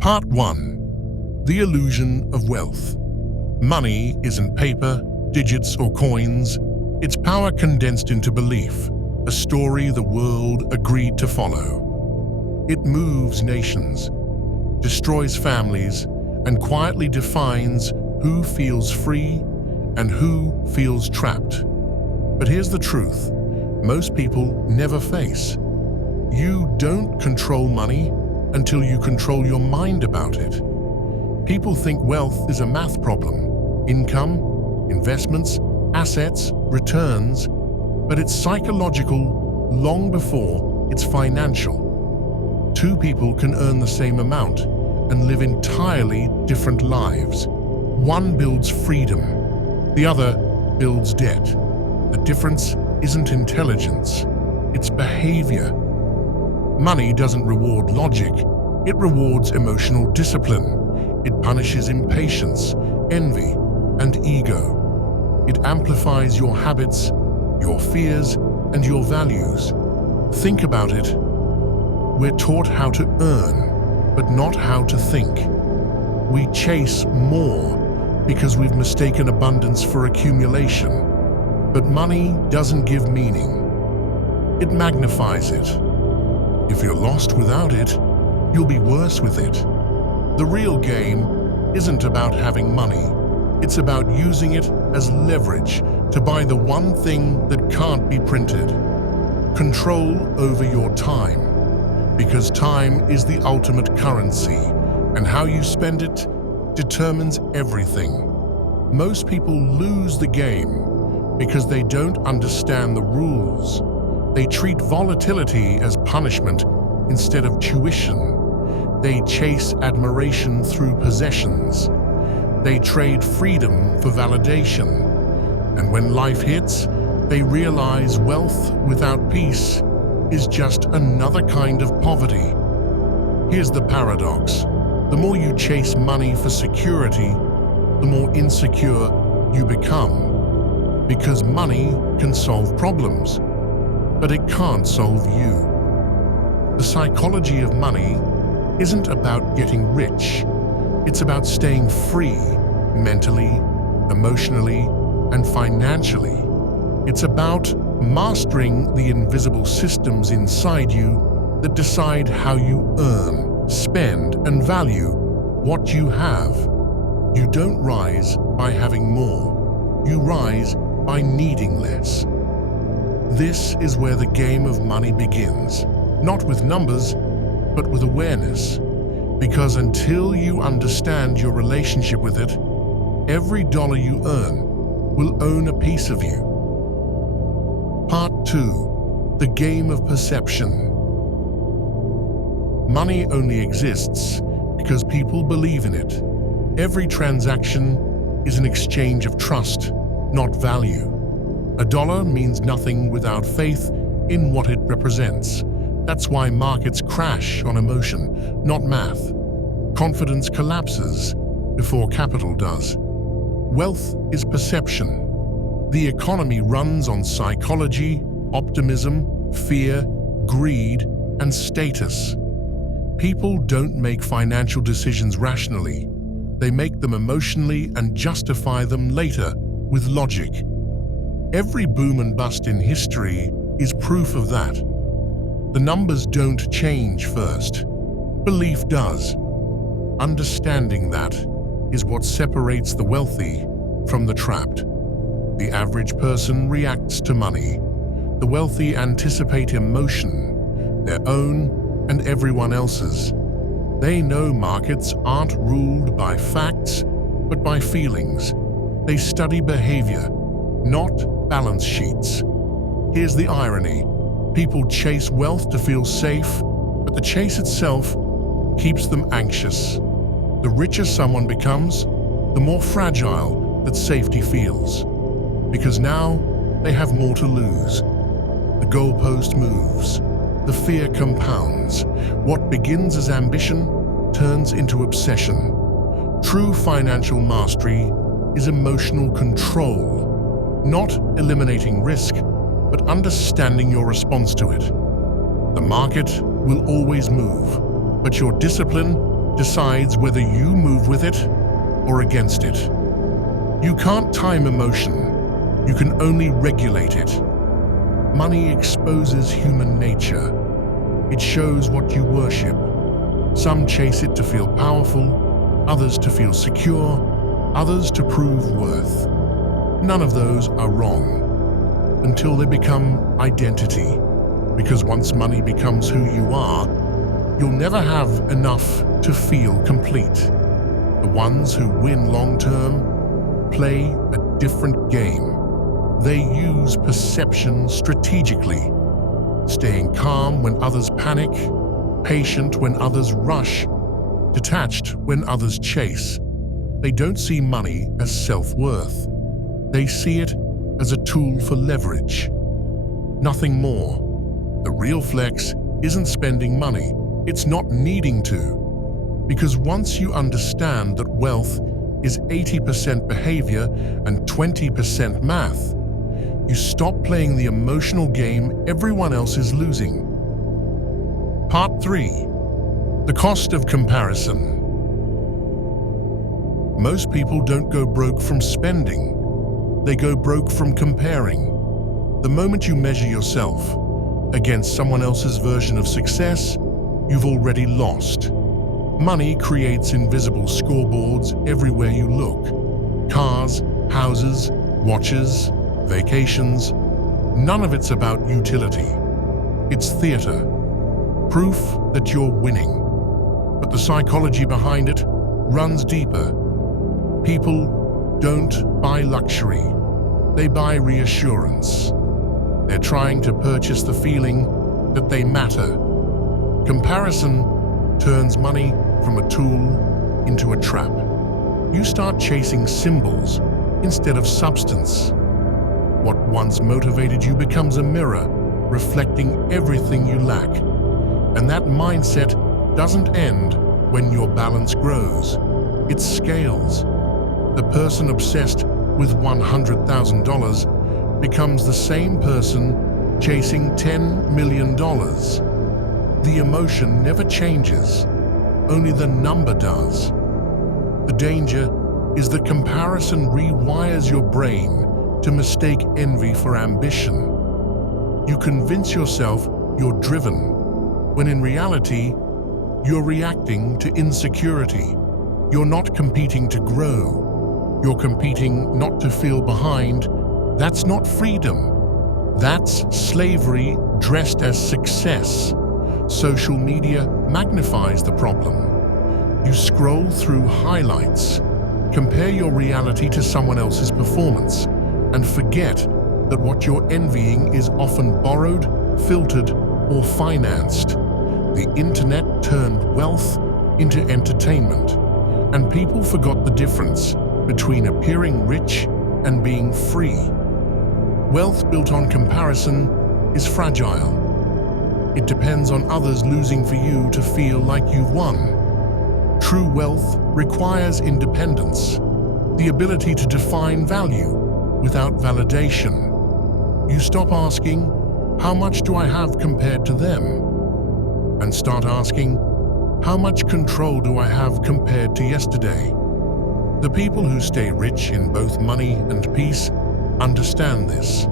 Part 1. The Illusion of Wealth. Money isn't paper, digits, or coins. It's power condensed into belief, a story the world agreed to follow. It moves nations, destroys families, and quietly defines who feels free and who feels trapped. But here's the truth most people never face. You don't control money until you control your mind about it. People think wealth is a math problem, income, investments, assets, returns, but it's psychological long before it's financial. Two people can earn the same amount and live entirely different lives. One builds freedom, the other builds debt. The difference isn't intelligence, it's behavior. Money doesn't reward logic, it rewards emotional discipline. It punishes impatience, envy, and ego. It amplifies your habits, your fears, and your values. Think about it. We're taught how to earn, but not how to think. We chase more because we've mistaken abundance for accumulation. But money doesn't give meaning. It magnifies it. If you're lost without it, you'll be worse with it. The real game isn't about having money. It's about using it as leverage to buy the one thing that can't be printed. Control over your time, because time is the ultimate currency, and how you spend it determines everything. Most people lose the game because they don't understand the rules. They treat volatility as punishment instead of tuition. They chase admiration through possessions. They trade freedom for validation. And when life hits, they realize wealth without peace is just another kind of poverty. Here's the paradox. The more you chase money for security, the more insecure you become. Because money can solve problems, but it can't solve you. The psychology of money isn't about getting rich. It's about staying free mentally, emotionally, and financially. It's about mastering the invisible systems inside you that decide how you earn, spend, and value what you have. You don't rise by having more. You rise by needing less. This is where the game of money begins, not with numbers, but with awareness. Because until you understand your relationship with it, every dollar you earn will own a piece of you. Part 2. The Game of Perception. Money only exists because people believe in it. Every transaction is an exchange of trust, not value. A dollar means nothing without faith in what it represents. That's why markets crash on emotion, not math. Confidence collapses before capital does. Wealth is perception. The economy runs on psychology, optimism, fear, greed, and status. People don't make financial decisions rationally. They make them emotionally and justify them later with logic. Every boom and bust in history is proof of that. The numbers don't change first. Belief does. Understanding that is what separates the wealthy from the trapped. The average person reacts to money. The wealthy anticipate emotion, their own and everyone else's. They know markets aren't ruled by facts, but by feelings. They study behavior, not balance sheets. Here's the irony. People chase wealth to feel safe, but the chase itself keeps them anxious. The richer someone becomes, the more fragile that safety feels. Because now they have more to lose. The goalpost moves. The fear compounds. What begins as ambition turns into obsession. True financial mastery is emotional control, not eliminating risk, but understanding your response to it. The market will always move, but your discipline decides whether you move with it or against it. You can't time emotion. You can only regulate it. Money exposes human nature. It shows what you worship. Some chase it to feel powerful, others to feel secure, others to prove worth. None of those are wrong until they become identity. Because once money becomes who you are, you'll never have enough to feel complete. The ones who win long-term play a different game. They use perception strategically, staying calm when others panic, patient when others rush, detached when others chase. They don't see money as self-worth. They see it as a tool for leverage. Nothing more. The real flex isn't spending money. It's not needing to. Because once you understand that wealth is 80% behavior and 20% math, you stop playing the emotional game everyone else is losing. Part 3. The cost of comparison. Most people don't go broke from spending. They go broke from comparing. The moment you measure yourself against someone else's version of success, you've already lost. Money creates invisible scoreboards everywhere you look. Cars, houses, watches, vacations. None of it's about utility. It's theater. Proof that you're winning. But the psychology behind it runs deeper. People don't buy luxury. They buy reassurance. They're trying to purchase the feeling that they matter. Comparison turns money from a tool into a trap. You start chasing symbols instead of substance. What once motivated you becomes a mirror, reflecting everything you lack. And that mindset doesn't end when your balance grows. It scales. The person obsessed with $100,000 becomes the same person chasing $10 million. The emotion never changes, only the number does. The danger is that comparison rewires your brain to mistake envy for ambition. You convince yourself you're driven, when in reality, you're reacting to insecurity. You're not competing to grow. You're competing not to feel behind. That's not freedom. That's slavery dressed as success. Social media magnifies the problem. You scroll through highlights, compare your reality to someone else's performance, and forget that what you're envying is often borrowed, filtered, or financed. The internet turned wealth into entertainment, and people forgot the difference between appearing rich and being free. Wealth built on comparison is fragile. It depends on others losing for you to feel like you've won. True wealth requires independence, the ability to define value without validation. You stop asking, how much do I have compared to them? And start asking, how much control do I have compared to yesterday? The people who stay rich in both money and peace understand this.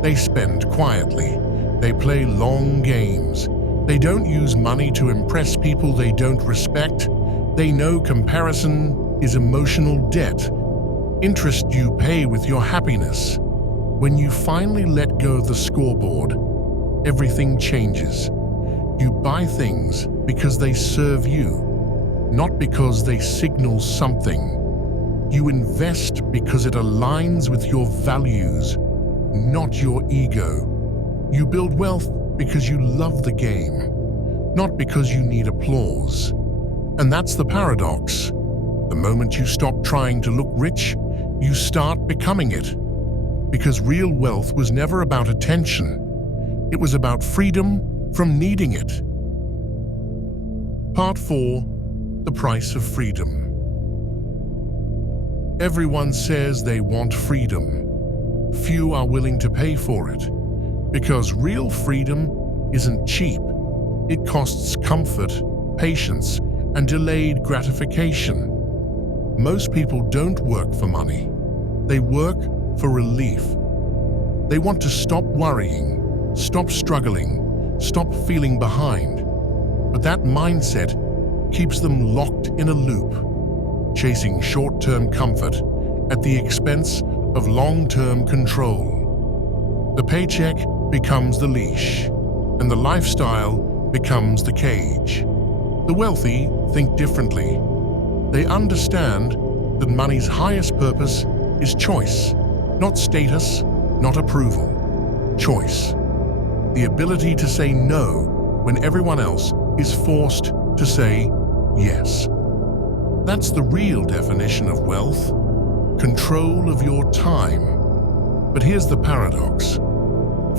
They spend quietly. They play long games. They don't use money to impress people they don't respect. They know comparison is emotional debt, interest you pay with your happiness. When you finally let go of the scoreboard, everything changes. You buy things because they serve you, not because they signal something. You invest because it aligns with your values, not your ego. You build wealth because you love the game, not because you need applause. And that's the paradox. The moment you stop trying to look rich, you start becoming it. Because real wealth was never about attention. It was about freedom from needing it. Part 4. The price of freedom. Everyone says they want freedom. Few are willing to pay for it. Because real freedom isn't cheap. It costs comfort, patience, and delayed gratification. Most people don't work for money. They work for relief. They want to stop worrying, stop struggling, stop feeling behind. But that mindset keeps them locked in a loop, chasing short-term comfort at the expense of long-term control. The paycheck becomes the leash, and the lifestyle becomes the cage. The wealthy think differently. They understand that money's highest purpose is choice, not status, not approval. Choice. The ability to say no when everyone else is forced to say yes. That's the real definition of wealth. Control of your time. But here's the paradox.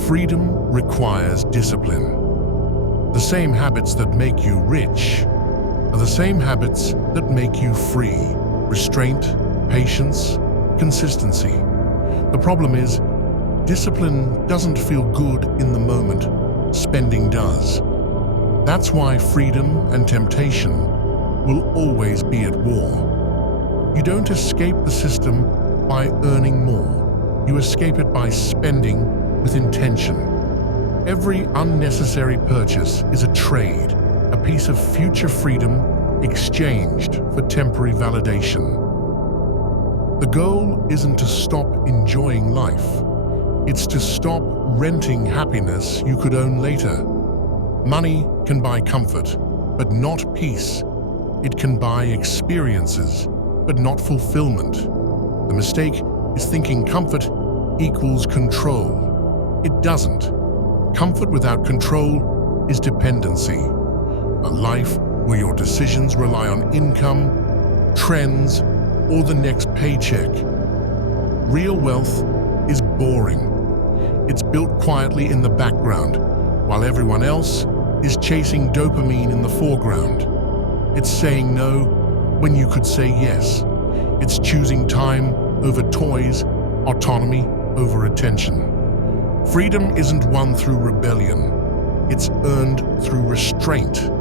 Freedom requires discipline. The same habits that make you rich are the same habits that make you free. Restraint, patience, consistency. The problem is, discipline doesn't feel good in the moment. Spending does. That's why freedom and temptation will always be at war. You don't escape the system by earning more. You escape it by spending with intention. Every unnecessary purchase is a trade, a piece of future freedom exchanged for temporary validation. The goal isn't to stop enjoying life. It's to stop renting happiness you could own later. Money can buy comfort, but not peace. It can buy experiences, but not fulfillment. The mistake is thinking comfort equals control. It doesn't. Comfort without control is dependency. A life where your decisions rely on income, trends, or the next paycheck. Real wealth is boring. It's built quietly in the background, while everyone else is chasing dopamine in the foreground. It's saying no when you could say yes. It's choosing time over toys, autonomy over attention. Freedom isn't won through rebellion. It's earned through restraint.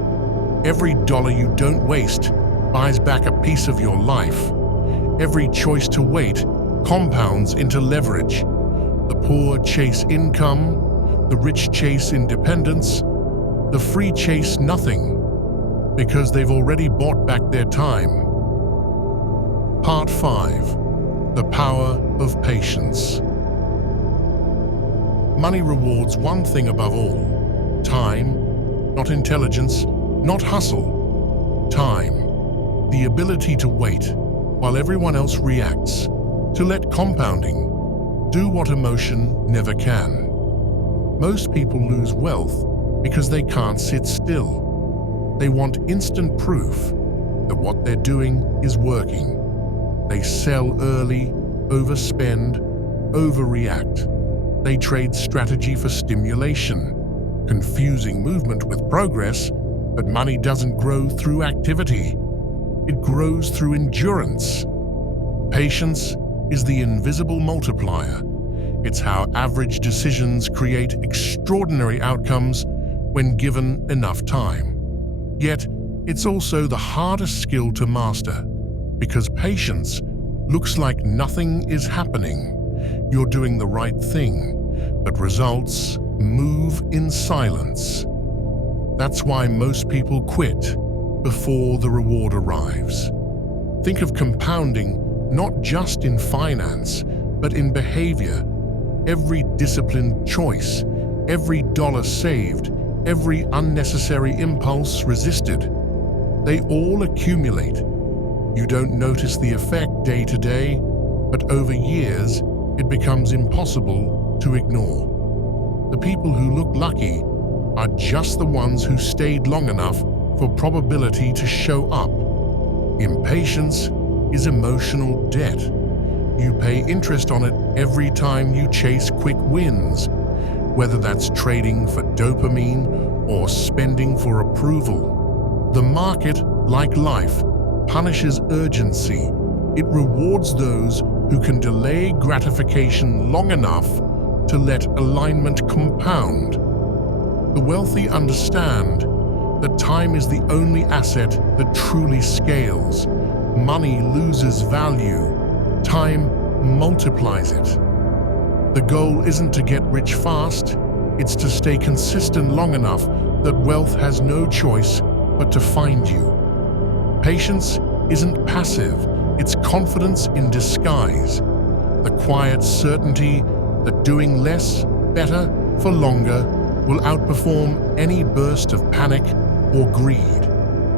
Every dollar you don't waste buys back a piece of your life. Every choice to wait compounds into leverage. The poor chase income, the rich chase independence, the free chase nothing, because they've already bought back their time. Part 5. The Power of Patience. Money rewards one thing above all: time, not intelligence, not hustle. Time. The ability to wait while everyone else reacts, to let compounding do what emotion never can. Most people lose wealth because they can't sit still. They want instant proof that what they're doing is working. They sell early, overspend, overreact. They trade strategy for stimulation, confusing movement with progress, but money doesn't grow through activity. It grows through endurance. Patience is the invisible multiplier. It's how average decisions create extraordinary outcomes when given enough time. Yet, it's also the hardest skill to master, because patience looks like nothing is happening. You're doing the right thing, but results move in silence. That's why most people quit before the reward arrives. Think of compounding not just in finance, but in behavior. Every disciplined choice, every dollar saved, every unnecessary impulse resisted. They all accumulate. You don't notice the effect day to day, but over years, it becomes impossible to ignore. The people who look lucky are just the ones who stayed long enough for probability to show up. Impatience is emotional debt. You pay interest on it every time you chase quick wins, whether that's trading for dopamine or spending for approval. The market, like life, punishes urgency. It rewards those who can delay gratification long enough to let alignment compound. The wealthy understand that time is the only asset that truly scales. Money loses value. Time multiplies it. The goal isn't to get rich fast, it's to stay consistent long enough that wealth has no choice but to find you. Patience isn't passive, it's confidence in disguise. The quiet certainty that doing less, better, for longer will outperform any burst of panic or greed.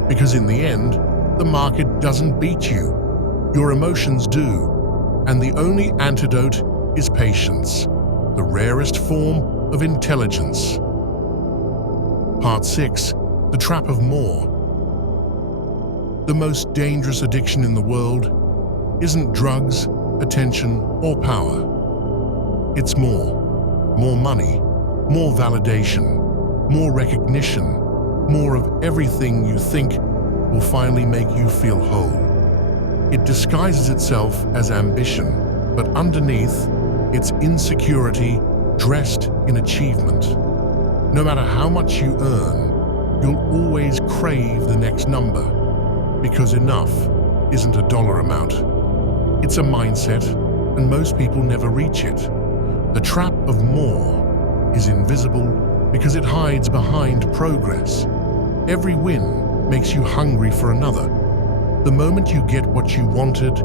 Because in the end, the market doesn't beat you. Your emotions do. And the only antidote is patience, the rarest form of intelligence. Part 6. The Trap of More. The most dangerous addiction in the world isn't drugs, attention, or power. It's more. More money, more validation, more recognition, more of everything you think will finally make you feel whole. It disguises itself as ambition, but underneath, it's insecurity dressed in achievement. No matter how much you earn, you'll always crave the next number, because enough isn't a dollar amount. It's a mindset, and most people never reach it. The trap of more is invisible because it hides behind progress. Every win makes you hungry for another. The moment you get what you wanted,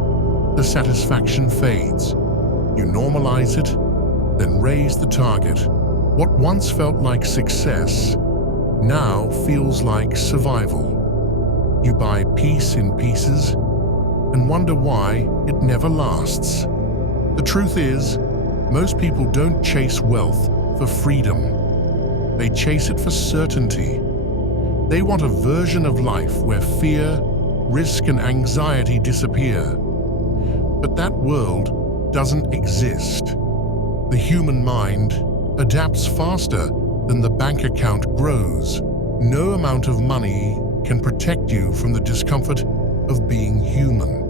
the satisfaction fades. You normalize it, then raise the target. What once felt like success now feels like survival. You buy peace in pieces and wonder why it never lasts. The truth is, most people don't chase wealth for freedom. They chase it for certainty. They want a version of life where fear, risk, and anxiety disappear. But that world doesn't exist. The human mind adapts faster than the bank account grows. No amount of money can protect you from the discomfort of being human.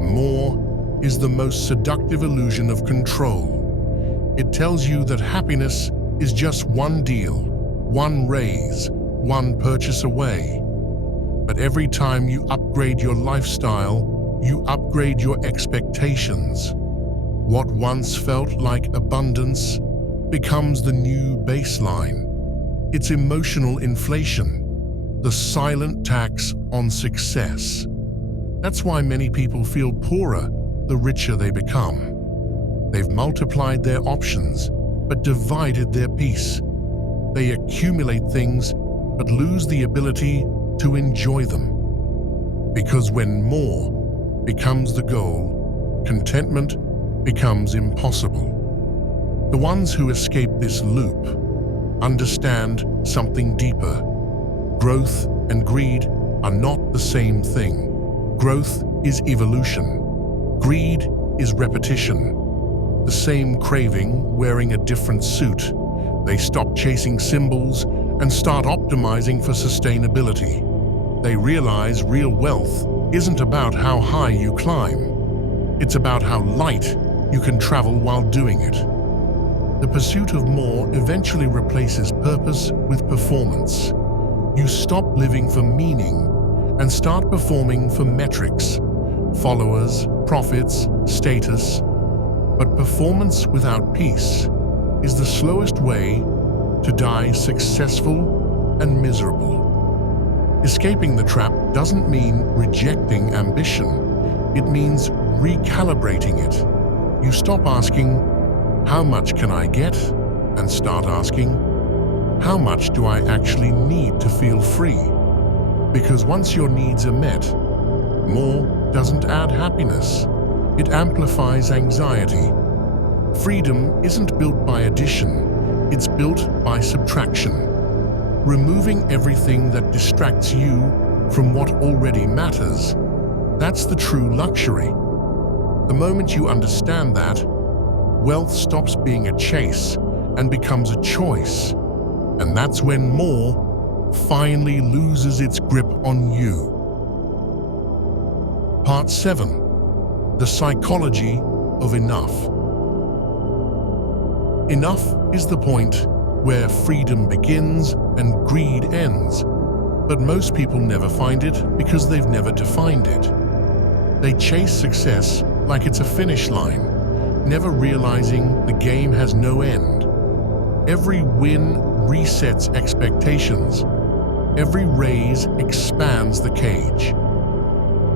More is the most seductive illusion of control. It tells you that happiness is just one deal, one raise, one purchase away. But every time you upgrade your lifestyle, you upgrade your expectations. What once felt like abundance becomes the new baseline. It's emotional inflation, the silent tax on success. That's why many people feel poorer the richer they become. They've multiplied their options, but divided their peace. They accumulate things, but lose the ability to enjoy them. Because when more becomes the goal, contentment becomes impossible. The ones who escape this loop understand something deeper. Growth and greed are not the same thing. Growth is evolution. Greed is repetition. The same craving wearing a different suit. They stop chasing symbols and start optimizing for sustainability. They realize real wealth isn't about how high you climb. It's about how light you can travel while doing it. The pursuit of more eventually replaces purpose with performance. You stop living for meaning and start performing for metrics, followers, profits, status. But performance without peace is the slowest way to die successful and miserable. Escaping the trap doesn't mean rejecting ambition. It means recalibrating it. You stop asking, how much can I get? And start asking, how much do I actually need to feel free? Because once your needs are met, more doesn't add happiness. It amplifies anxiety. Freedom isn't built by addition, it's built by subtraction. Removing everything that distracts you from what already matters, that's the true luxury. The moment you understand that, wealth stops being a chase and becomes a choice. And that's when more finally loses its grip on you. Part 7. The Psychology of Enough. Enough is the point where freedom begins and greed ends. But most people never find it because they've never defined it. They chase success like it's a finish line, never realizing the game has no end. Every win resets expectations. Every raise expands the cage.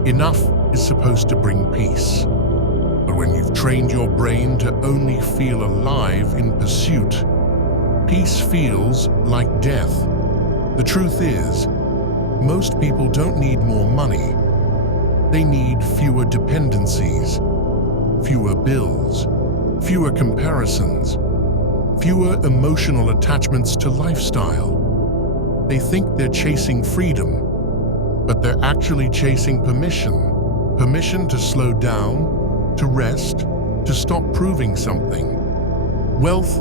Enough is supposed to bring peace. But when you've trained your brain to only feel alive in pursuit, peace feels like death. The truth is, most people don't need more money. They need fewer dependencies, fewer bills, fewer comparisons, fewer emotional attachments to lifestyle. They think they're chasing freedom, but they're actually chasing permission. Permission to slow down, to rest, to stop proving something. Wealth,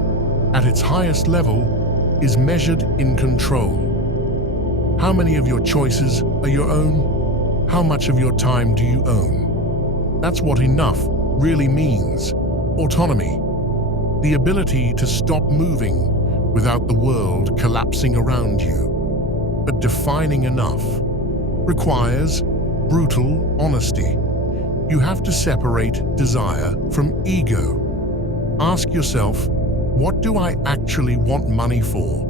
at its highest level, is measured in control. How many of your choices are your own? How much of your time do you own? That's what enough really means. Autonomy. The ability to stop moving without the world collapsing around you. But defining enough requires brutal honesty. You have to separate desire from ego. Ask yourself, what do I actually want money for?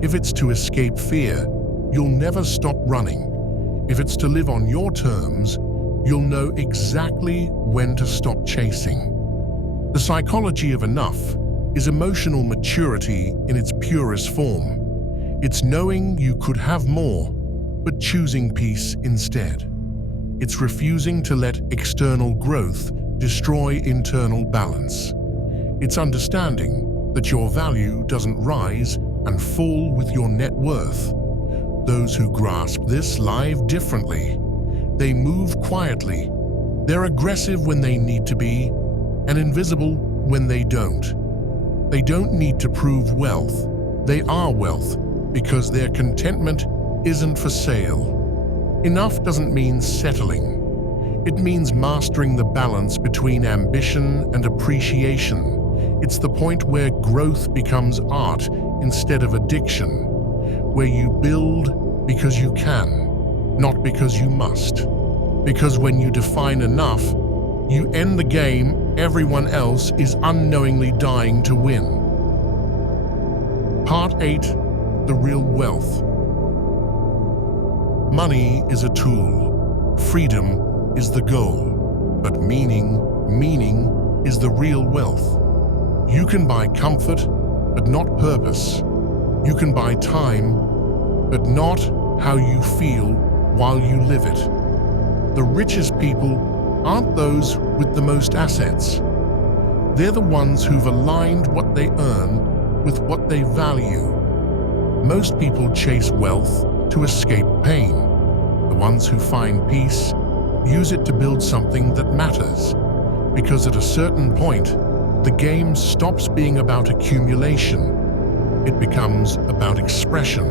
If it's to escape fear, you'll never stop running. If it's to live on your terms, you'll know exactly when to stop chasing. The psychology of enough is emotional maturity in its purest form. It's knowing you could have more, but choosing peace instead. It's refusing to let external growth destroy internal balance. It's understanding that your value doesn't rise and fall with your net worth. Those who grasp this live differently. They move quietly. They're aggressive when they need to be, and invisible when they don't. They don't need to prove wealth. They are wealth because their contentment isn't for sale. Enough doesn't mean settling. It means mastering the balance between ambition and appreciation. It's the point where growth becomes art instead of addiction, where you build because you can, not because you must. Because when you define enough, you end the game everyone else is unknowingly dying to win. Part 8. The real wealth. Money is a tool. Freedom is the goal. But meaning is the real wealth. You can buy comfort, but not purpose. You can buy time, but not how you feel while you live it. The richest people aren't those with the most assets. They're the ones who've aligned what they earn with what they value. Most people chase wealth to escape pain. The ones who find peace use it to build something that matters. Because at a certain point, the game stops being about accumulation. It becomes about expression.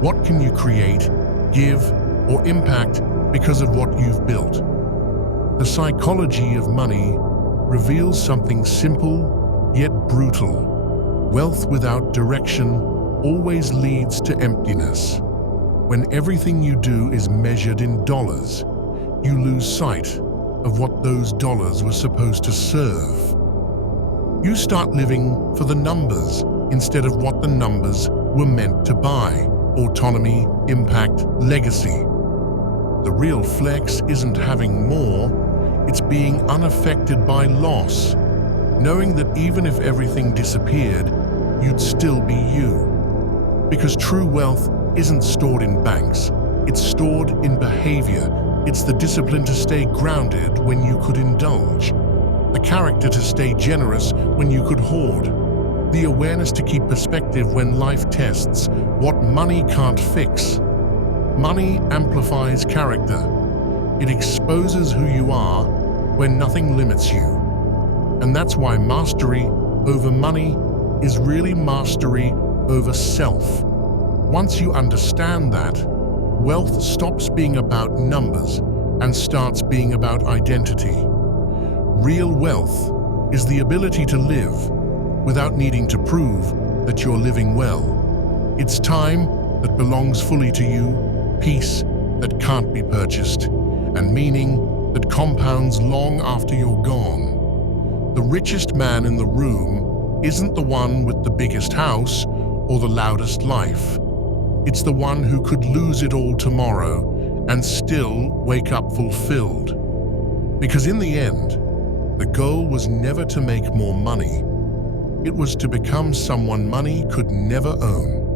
What can you create, give, or impact because of what you've built? The psychology of money reveals something simple yet brutal. Wealth without direction always leads to emptiness. When everything you do is measured in dollars, you lose sight of what those dollars were supposed to serve. You start living for the numbers instead of what the numbers were meant to buy: autonomy, impact, legacy. The real flex isn't having more, it's being unaffected by loss, knowing that even if everything disappeared, you'd still be you. Because true wealth isn't stored in banks, it's stored in behavior. It's the discipline to stay grounded when you could indulge, the character to stay generous when you could hoard, the awareness to keep perspective when life tests what money can't fix. Money amplifies character. It exposes who you are when nothing limits you. And that's why mastery over money is really mastery over self. Once you understand that, wealth stops being about numbers and starts being about identity. Real wealth is the ability to live without needing to prove that you're living well. It's time that belongs fully to you, peace that can't be purchased, and meaning that compounds long after you're gone. The richest man in the room isn't the one with the biggest house or the loudest life. It's the one who could lose it all tomorrow and still wake up fulfilled. Because in the end, the goal was never to make more money. It was to become someone money could never own.